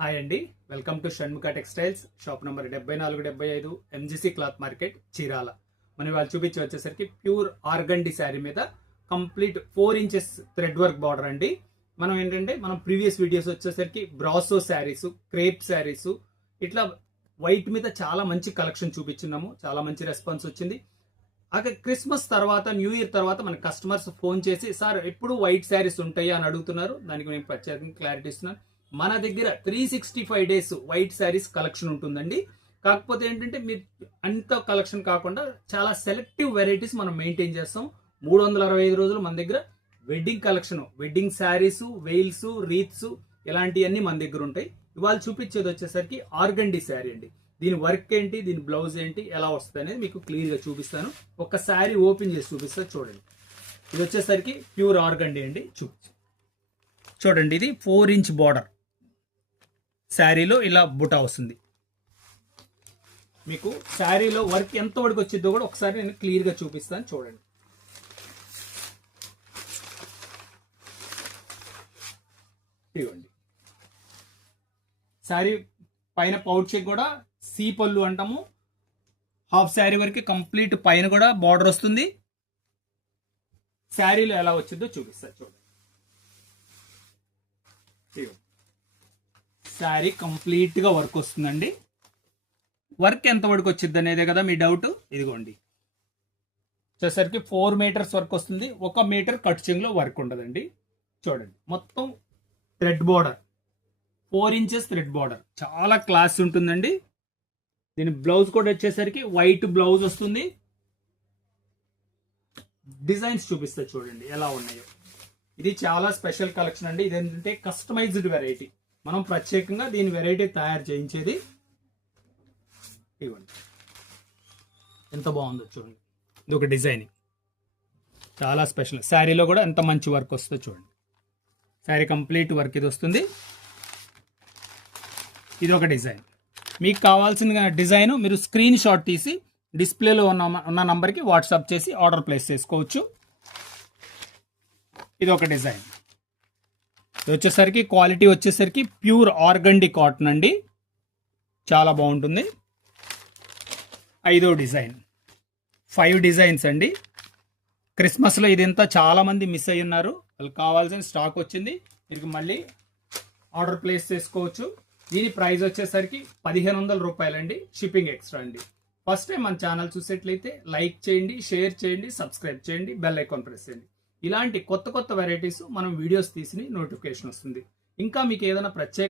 Hi అండి, welcome to Shanmukha textiles. Shop number 7475 MGC cloth market, Chirala. మనం వాళ్ళు చూపించి వచ్చేసరికి ప్యూర్ ఆర్గండి శారీ మీద complete 4 inches thread work border అండి. మనం ఏంటంటే ప్రీవియస్ వీడియోస్ వచ్చేసరికి బ్రాసో శారీస్, క్రేప్ శారీస్, ఇట్లా వైట్ మీద చాలా మంచి కలెక్షన్ చూపించున్నాము. చాలా మంచి రెస్పాన్స్ వచ్చింది. అక్కడ క్రిస్మస్ తర్వాత, న్యూ ఇయర్ తర్వాత మన కస్టమర్స్ ఫోన్ చేసి, సార్ ఎప్పుడు వైట్ శారీస్ ఉంటాయా అని అడుగుతున్నారు. దానికి నేను ప్రత్యేకంగా క్లారిటీ ఇస్తున్నాను. మన దగ్గర 365 డేస్ వైట్ శారీస్ కలెక్షన్ ఉంటుందండి. కాకపోతే ఏంటంటే మీరు అంత కలెక్షన్ కాకుండా చాలా సెలెక్టివ్ వెరైటీస్ మనం మెయింటైన్ చేస్తాం. 365 రోజులు మన దగ్గర వెడ్డింగ్ కలెక్షన్, వెడ్డింగ్ శారీస్, వెయిల్స్, రీత్స్ ఇలాంటివన్నీ మన దగ్గర ఉంటాయి. ఇవాళ చూపించేది వచ్చేసరికి ఆర్గండి శారీ అండి. దీని వర్క్ ఏంటి, దీని బ్లౌజ్ ఏంటి, ఎలా వస్తుంది అనేది మీకు క్లియర్గా చూపిస్తాను. ఒక శారీ ఓపెన్ చేసి చూపిస్తాను, చూడండి. ఇది వచ్చేసరికి ప్యూర్ ఆర్గండి అండి. చూడండి, ఇది 4 ఇంచ్ బార్డర్ శారీలో ఇలా బుటా వస్తుంది. మీకు శారీలో వర్క్ ఎంత వరకు వచ్చిందో కూడా ఒకసారి నేను క్లియర్గా చూపిస్తాను, చూడండి. ఇవ్వండి, శారీ పైన పౌచ్ కూడా సీ పళ్ళు అంటాము. హాఫ్ శారీ వరకు కంప్లీట్ పైన కూడా బార్డర్ వస్తుంది. శారీలో ఎలా వచ్చిందో చూపిస్తాను, చూడండి. శారీ కంప్లీట్ గా వర్క్ వస్తుందండి. వర్క్ ఎంత వరకు వచ్చింది అనేదే కదా మీ డౌట్. ఇదిగోండి, వచ్చేసరికి 4 మీటర్స్ వర్క్ వస్తుంది. 1 మీటర్ కట్ చెంగ్ లో వర్క్ ఉండదండి. చూడండి, మొత్తం thread border, 4 inches thread border, చాలా క్లాస్ ఉంటుందండి. దీని బ్లౌజ్ కూడా వచ్చేసరికి వైట్ బ్లౌజ్ వస్తుంది. డిజైన్స్ చూపిస్తా, చూడండి ఎలా ఉన్నాయో. ఇది చాలా స్పెషల్ కలెక్షన్ అండి. ఇది ఏంటంటే కస్టమైజ్డ్ వెరైటీ. మనం ప్రత్యేకంగా దీని వెరైటీ తయారు చేయించేది. ఇవ్వండి, ఎంత బాగుందో చూడండి. ఇది ఒక డిజైనింగ్, చాలా స్పెషల్. శారీలో కూడా ఎంత మంచి వర్క్ వస్తుందో చూడండి. శారీ కంప్లీట్ వర్క్ ఇది వస్తుంది. ఇది ఒక డిజైన్. మీకు కావాల్సిన డిజైన్ మీరు స్క్రీన్ షాట్ తీసి డిస్ప్లేలో ఉన్న నంబర్కి వాట్సాప్ చేసి ఆర్డర్ ప్లేస్ చేసుకోవచ్చు. ఇది ఒక డిజైన్. ఇది వచ్చేసరికి క్వాలిటీ వచ్చేసరికి ప్యూర్ ఆర్గండి కాటన్ అండి, చాలా బాగుంటుంది. 5వ డిజైన్. 5 డిజైన్స్ అండి. క్రిస్మస్లో ఇదంతా చాలా మంది మిస్ అయ్యి ఉన్నారు. వాళ్ళకి కావాల్సిన స్టాక్ వచ్చింది. మీరు మళ్ళీ ఆర్డర్ ప్లేస్ చేసుకోవచ్చు. దీని ప్రైస్ వచ్చేసరికి 1500 రూపాయలండి. షిప్పింగ్ ఎక్స్ట్రా అండి. ఫస్ట్ టైం మన ఛానల్ చూసేట్లయితే లైక్ చేయండి, షేర్ చేయండి, సబ్స్క్రైబ్ చేయండి, బెల్ ఐకాన్ ప్రెస్ చేయండి. ఇలాంటి కొత్త కొత్త వెరైటీస్ మనం వీడియోస్ తీసి నోటిఫికేషన్ వస్తుంది. ఇంకా మీకు ఏదైనా ప్రత్యేక